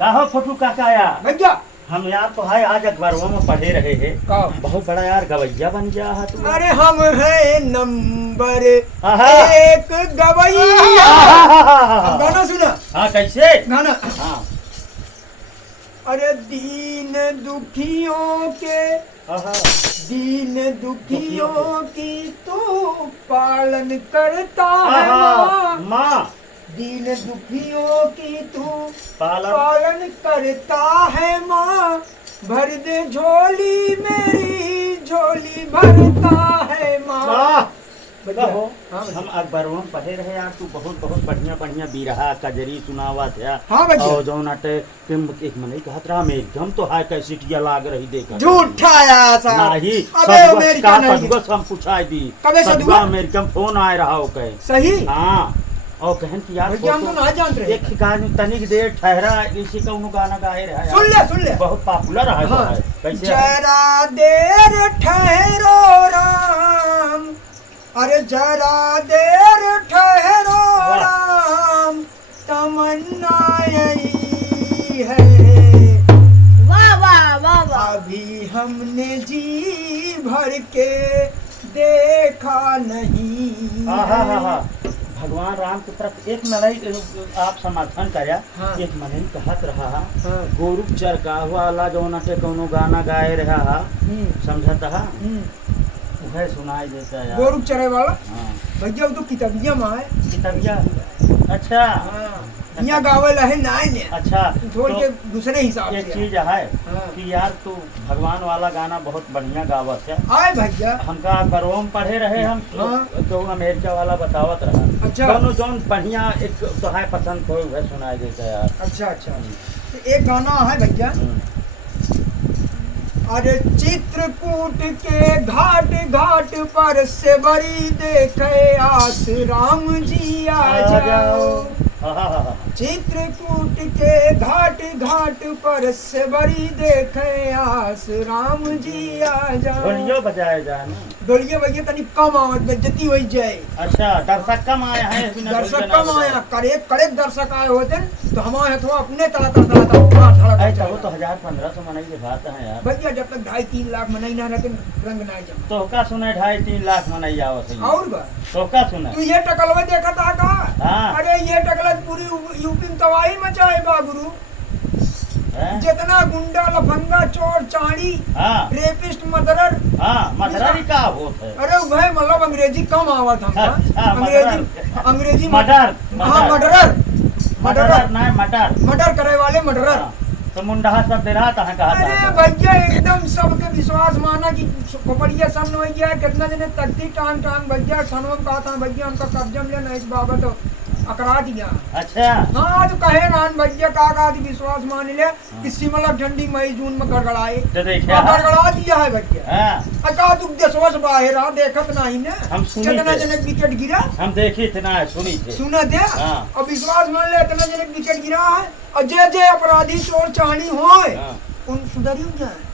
कहो फोटू काका यार भैया हम यार तो है आज अखबारों में पढ़े रहे हैं कहो। बहुत बड़ा यार गवैया बन गया है तू। अरे हम हैं नंबर आहा। 1 गवैया। अब गाना सुना हाँ कैसे गाना। हाँ अरे दीन दुखियों के आहा। दीन दुखियों की तू पालन करता है आहा, माँ। माँ दीन दुखियों की तू पालन पालन करता है माँ। भर दे झोली मेरी झोली भरता है माँ। माँ भैया, कहो हाँ भैया। हम अखबारों में पढ़े रहे यार तू बहुत बहुत बढ़िया बढ़िया बिरहा कजरी सुनावा था। हाँ भैया। और जो नाटे एक मने कहत रहा मेरी हम तो हाय कैसेटिया लाग रही देखा झूठा यार साहब। नहीं अबे अमेरिका नहीं। सदुआ हम पूछाई दी कबे सदुआ? अमेरिका में फोन आए रहा हो कहे सही हाँ और कहन कि यार भैया हम तो ना जान रहे। एक गाने तनिक देर ठहरा इसी का उन्होंने गाना गाए रहा यार। सुन ले बहुत पॉपुलर है हाँ। है। कैसे है? जरा देर ठहरो राम। अरे जरा देर ठहरो वाह। राम। तमन्ना यही है वाह वाह वाह वाह। अभी हमने जी भर के देखा नहीं हाँ हाँ हाँ है। भगवान राम के प्रति एक मनई आप समर्थन करया हाँ। एक मनई कहत रहा हाँ। गोरु चरका वाला जो नटे कोनो गाना गाए रहा समझत हा वह सुनाई देता यार। गोरु चरे वाला हाँ भैया वो तो किताबिया में है। किताबिया अच्छा यहाँ गावल है ना ने अच्छा छोड़ तो के दूसरे हिसाब एक से चीज है हाँ। कि यार तू भगवान वाला गाना बहुत बढ़िया गावत है। आए भैया। हमका अखबारों में पढ़े रहे हम हाँ। तो अमेरिका वाला बतावत रहा अच्छा। दोनों जौन बढ़िया एक तो है पसंद कोई वह सुनाई देता यार। अच्छा तो एक गाना है भैया। अरे चित्रकूट के घाट घाट पर से बड़ी देखे आस राम जी आ जाओ। चित्रकूट के घाट घाट पर से बड़ी देखे आस राम जी आ जाओ। ढोलियो बजाया जाए ना। डोलिए भैया तनी कम आवत बेइज्जती हो जाए। अच्छा दर्शक कम आया है बिना दर्शक ढोलिया ना कम बजाए। आया करे करे दर्शक आए होते न, तो हमारे हथवा अपने तड़ा तड़ा तड़ा तड़ा धड़क ऐसा जाए। वो तो 1500 मनाई के बात है यार। भैया जब तक 2.5-3 लाख मनाई ना रहते रंग ना जमा। तो का सुने 2.5-3 लाख मनाई आवत है। और बा तो का सुने तू ये टकलवा देखा था का? हाँ। अरे ये टकला पूरी यूपी में तबाही मचाए बा गुरु। हैं? जितना गुंडा लफंगा चोर चाड़ी हाँ रेपिस्ट मर्डरर। हाँ मदरारी का होत है। अरे भाई मतलब अंग्रेजी कम आवत हमका। अच्छा, अंग्रेजी मर्डर हाँ मर्डरर मर्डर नहीं मर्डर मर्डर करे वाले मर्डरर। हाँ, तो मुंडा सब दे रहा था कहा अरे था भैया एकदम सबके विश्वास माना कि खोपड़िया सन हो गया। कितना जने तकती टांग टांग भैया सनों में कहा था भैया हमका कब्जा में लेना इस बाबत अकरा दिया। अच्छा हाँ तो कहे नान भैया का विश्वास मान ले कि सिमला ठंडी मई जून में गड़गड़ाए तो देखिए गड़गड़ा दिया है भैया। हाँ अका तू देशवश बाहर देखत नहीं ने हम सुनी कितना थे। जने विकेट गिरा हम देखी इतना है सुनी थे। सुना दे। हाँ। और विश्वास मान ले इतना जने विकेट गिरा है और जे जे अपराधी चोर चाहनी होए हाँ। उन सुधरी जाए।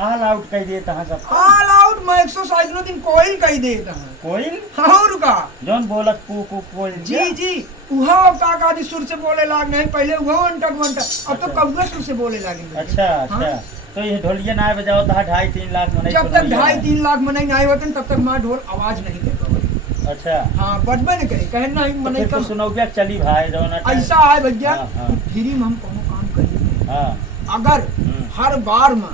ऑल आउट कह दिए तहाँ सब ऑल आउट मैं 160 दिन कोयल कही देता है। कोयल और का जौन बोलत कू कू कोयल जी जी उहा का सुर से बोले लाग नहीं पहले उहा अंटक वंटक अब तो कौवा सुर से बोले लागे। अच्छा अच्छा हाँ। तो ये ढोलिया ना बजाओ तो 2.5-3 लाख में नहीं जब तक सुनाई 2.5-3 लाख मनाई नहीं होते तब तक माँ ढोल आवाज नहीं कर पावे। अच्छा हाँ बजबे नहीं करे कहे नहीं तो मनाई फिर तो कम। सुनौगिया चली भाई जौन ऐसा है भैया हाँ, हाँ। कि फ्री में हम कोनो काम करिए। हाँ अगर हर बार में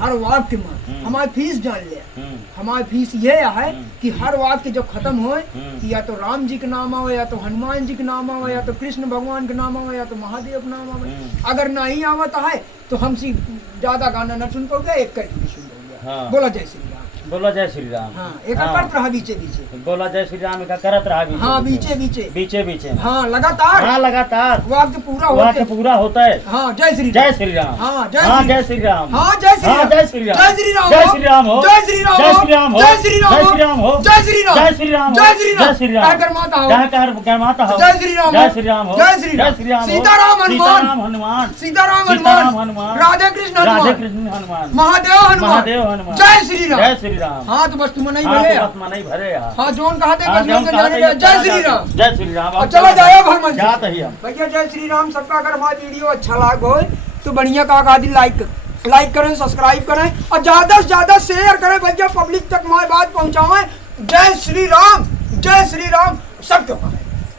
हर वाक्य में हम्म। हमारी फीस जान ले। हम्म, हमारी फीस ये है हम्म। कि हर वाक्य जब खत्म होए हम्म। कि या तो राम जी के नाम आवे या तो हनुमान जी के नाम आवे या तो कृष्ण भगवान के नाम आवे या तो महादेव के नाम आवे। हम्म। अगर नहीं आवत है तो हमसे ज्यादा गाना न सुन पाओगे एक कर भी सुन पाओगे। हाँ। बोला जय श्री राम। बोला जय श्री राम। हाँ एक हाँ। करत रहा बीचे बीचे। बोला जय श्री राम का करत रहा हाँ बीचे बीचे। बीचे बीचे में। हाँ लगातार हाँ लगातार वाक्य पूरा वाक्य होते। पूरा होता है। हाँ जय श्री जय राम। श्री राम। हाँ हाँ जय श्री राम। हाँ जय श्री हाँ राम। जय श्री राम। जय श्री राम। जय श्री राम हो। जय श्री राम। जय श्री राम हो। जय श्री राम। जय श्री राम हो। जय श्री राम। जय श्री राम हो। जय श्री राम। जय श्री राम। कहकर माता हो। कहकर माता हो। जय श्री राम। जय श्री राम हो। जय श्री राम। जय श्री राम हो। सीताराम हनुमान। सीताराम हनुमान। सीताराम सीताराम हनुमान। हनुमान। राधे कृष्ण राधे हनुमान। कृष्ण हनुमान। महादेव हनुमान। महादेव हनुमान। जय श्री राम। जय श्री राम। हाँ तो बस तुम नहीं हाँ, भरे तो बस मनाई भरे यार। हाँ जोन कहा थे हाँ, बस जौन जोन कहा जाने था, दे। जय श्री राम। जय श्री राम। और चला जाए भगवान जात ही हम। भैया जय श्री राम। सबका अगर हमारा वीडियो अच्छा लगा हो तो बढ़िया का दी लाइक करें, सब्सक्राइब करें और ज्यादा से ज्यादा शेयर करें भैया, पब्लिक तक हमारी बात पहुंचाएं। जय श्री राम, जय श्री राम सबके ऊपर।